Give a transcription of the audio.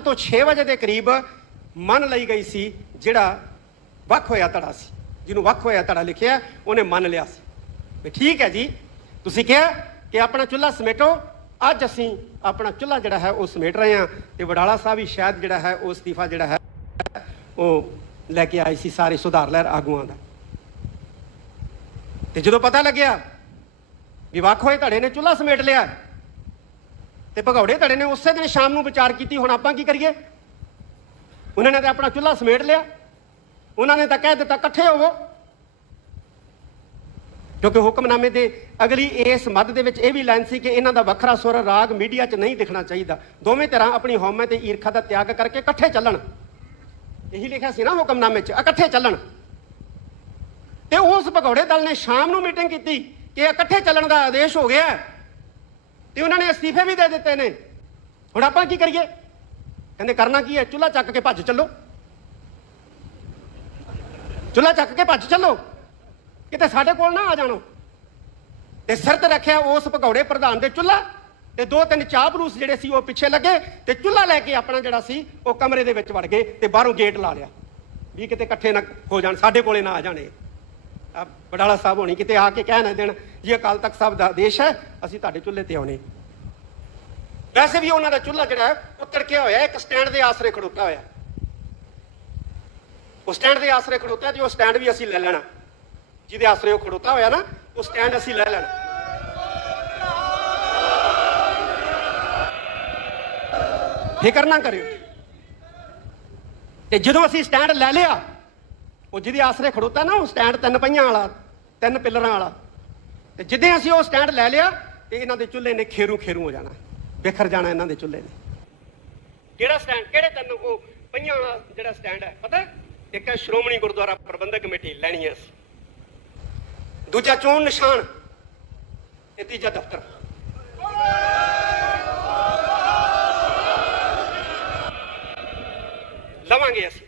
ਤੋਂ 6 ਵਜੇ ਦੇ ਕਰੀਬ ਮੰਨ ਲਈ ਗਈ ਸੀ, ਜਿਹੜਾ ਵੱਖ ਹੋਇਆ ਧੜਾ ਸੀ, ਜਿਹਨੂੰ ਵੱਖ ਹੋਇਆ ਧੜਾ ਲਿਖਿਆ, ਉਹਨੇ ਮੰਨ ਲਿਆ ਸੀ। ਵੀ ਠੀਕ ਹੈ ਜੀ, ਤੁਸੀਂ ਕਿਹਾ ਕਿ ਆਪਣਾ ਚੁੱਲ੍ਹਾ ਸਮੇਟੋ, ਅੱਜ ਅਸੀਂ ਆਪਣਾ ਚੁੱਲ੍ਹਾ ਜਿਹੜਾ ਹੈ ਉਹ ਸਮੇਟ ਰਹੇ ਹਾਂ ਤੇ ਵਡਾਲਾ ਸਾਹਿਬ ਵੀ ਸ਼ਾਇਦ ਜਿਹੜਾ ਹੈ ਉਹ ਅਸਤੀਫਾ ਜਿਹੜਾ ਹੈ, ਉਹ ਲੈ ਕੇ ਆਏ ਸੀ ਸਾਰੇ ਸੁਧਾਰ ਲਹਿਰ ਆਗੂਆਂ ਦਾ। ਤੇ ਜਦੋਂ ਪਤਾ ਲੱਗਿਆ ਵੀ ਵੱਖ ਹੋਏ ਧੜੇ ਨੇ ਚੁੱਲ੍ਹਾ ਸਮੇਟ ਲਿਆ ਤੇ ਭਗੌੜੇ ਧੜੇ ਨੇ ਉਸੇ ਦਿਨ ਸ਼ਾਮ ਨੂੰ ਵਿਚਾਰ ਕੀਤੀ, ਹੁਣ ਆਪਾਂ ਕੀ ਕਰੀਏ? ਉਹਨਾਂ ਨੇ ਤਾਂ ਆਪਣਾ ਚੁੱਲ੍ਹਾ ਸਮੇਟ ਲਿਆ। ਉਹਨਾਂ ਨੇ ਤਾਂ ਕਹਿ ਦਿੱਤਾ, ਇਕੱਠੇ ਹੋਵੋ। ਕਿਉਂਕਿ ਹੁਕਮਨਾਮੇ ਦੇ ਅਗਲੀ ਇਸ ਮੱਧ ਦੇ ਵਿੱਚ ਇਹ ਵੀ ਲਾਈਨ ਸੀ ਕਿ ਇਹਨਾਂ ਦਾ ਵੱਖਰਾ ਸੁਰ ਰਾਗ ਮੀਡੀਆ 'ਚ ਨਹੀਂ ਦਿਖਣਾ ਚਾਹੀਦਾ। ਦੋਵੇਂ ਤਰ੍ਹਾਂ ਆਪਣੀ ਹਉਮੈ ਤੇ ਈਰਖਾ ਦਾ ਤਿਆਗ ਕਰਕੇ ਇਕੱਠੇ ਚੱਲਣ। ਇਹੀ ਲਿਖਿਆ ਸੀ ਨਾ ਹੁਕਮਨਾਮੇ 'ਚ, ਇਕੱਠੇ ਚੱਲਣ। ਤੇ ਉਸ ਭਗੌੜੇ ਦਲ ਨੇ ਸ਼ਾਮ ਨੂੰ ਮੀਟਿੰਗ ਕੀਤੀ ਕਿ ਇਕੱਠੇ ਚੱਲਣ ਦਾ ਆਦੇਸ਼ ਹੋ ਗਿਆ। ਤੇ ਉਹਨਾਂ ਨੇ ਅਸਤੀਫੇ ਵੀ ਦੇ ਦਿੱਤੇ ਨੇ। ਹੁਣ ਆਪਾਂ ਕੀ ਕਰੀਏ? ਕਹਿੰਦੇ ਕਰਨਾ ਕੀ ਹੈ? ਚੁੱਲ੍ਹਾ ਚੱਕ ਕੇ ਭੱਜ ਚੱਲੋ। ਚੁੱਲ੍ਹਾ ਚੱਕ ਕੇ ਭੱਜ ਚੱਲੋ। ਕਿਤੇ ਸਾਡੇ ਕੋਲ ਨਾ ਆ ਜਾਣੋ। ਤੇ ਸਿਰ ਤੇ ਰੱਖਿਆ ਉਸ ਭਗੌੜੇ ਪ੍ਰਧਾਨ ਦੇ ਚੁੱਲ੍ਹਾ ਤੇ ਦੋ ਤਿੰਨ ਚਾਹ ਚਾਪਲੂਸ ਜਿਹੜੇ ਸੀ ਉਹ ਪਿੱਛੇ ਲੱਗੇ ਤੇ ਚੁੱਲ੍ਹਾ ਲੈ ਕੇ ਆਪਣਾ ਜਿਹੜਾ ਸੀ ਉਹ ਕਮਰੇ ਦੇ ਵਿੱਚ ਵੜ ਗਏ ਤੇ ਬਾਹਰੋਂ ਗੇਟ ਲਾ ਲਿਆ। ਵੀ ਕਿਤੇ ਇਕੱਠੇ ਨਾ ਹੋ ਜਾਣ, ਸਾਡੇ ਕੋਲੇ ਨਾ ਆ ਜਾਣੇ ਬਡਾਲਾ ਸਾਹਿਬ ਹੋਣੀ ਕਿਤੇ ਆ ਕੇ ਕਹਿ ਨਾ ਦੇਣ ਜੇ ਅਕਾਲ ਤਖਤ ਸਾਹਿਬ ਦਾ ਆਦੇਸ਼ ਹੈ ਅਸੀਂ ਤੁਹਾਡੇ ਚੁੱਲ੍ਹੇ ਤੇ ਆਉਣੇ। ਵੈਸੇ ਵੀ ਉਹਨਾਂ ਦਾ ਚੁੱਲ੍ਹਾ ਜਿਹੜਾ ਹੈ, ਉਹ ਤੜਕਿਆ ਹੋਇਆ ਇੱਕ ਸਟੈਂਡ ਦੇ ਆਸਰੇ ਖੜੋਤਾ ਹੋਇਆ। ਉਹ ਸਟੈਂਡ ਦੇ ਆਸਰੇ ਖੜੋਤਾ ਜੇ ਉਹ ਸਟੈਂਡ ਵੀ ਅਸੀਂ ਲੈ ਲੈਣਾ। ਜਿਹਦੇ ਆਸਰੇ ਉਹ ਖੜੋਤਾ ਹੋਇਆ ਨਾ ਉਹ ਸਟੈਂਡ ਅਸੀਂ ਲੈ ਲੈਣਾ। ਫਿਕਰ ਨਾ ਕਰਿਓ। ਤੇ ਜਦੋਂ ਅਸੀਂ ਸਟੈਂਡ ਲੈ ਲਿਆ ਉਹ ਜਿਹਦੇ ਆਸਰੇ ਖੜੋਤਾ ਨਾ, ਉਹ ਸਟੈਂਡ ਤਿੰਨ ਪਹੀਆਂ ਵਾਲਾ, ਤਿੰਨ ਪਿੱਲਰਾਂ ਵਾਲਾ। ਤੇ ਜਿੱਦੇ ਅਸੀਂ ਉਹ ਸਟੈਂਡ ਲੈ ਲਿਆ, ਤੇ ਇਹਨਾਂ ਦੇ ਚੁੱਲ੍ਹੇ ਨੇ ਖੇਰੂ ਖੇਰੂ ਹੋ ਜਾਣਾ। ਬਿਖਰ ਜਾਣਾ ਇਹਨਾਂ ਦੇ ਚੁੱਲ੍ਹੇ ਨੇ। ਕਿਹੜਾ ਸਟੈਂਡ ਕਿਹੜੇ ਤਿੰਨ ਉਹ ਪਹੀਆਂ ਵਾਲਾ ਜਿਹੜਾ ਸਟੈਂਡ ਹੈ, ਪਤਾ? ਇੱਕ ਹੈ ਸ਼੍ਰੋਮਣੀ ਗੁਰਦੁਆਰਾ ਪ੍ਰਬੰਧਕ ਕਮੇਟੀ, ਲੈਣੀ ਹੈ ਅਸੀਂ ਦੂਜਾ ਚੋਣ ਨਿਸ਼ਾਨ, ਤੇ ਤੀਜਾ ਦਫ਼ਤਰ। ਲਵਾਂਗੇ ਅਸੀਂ।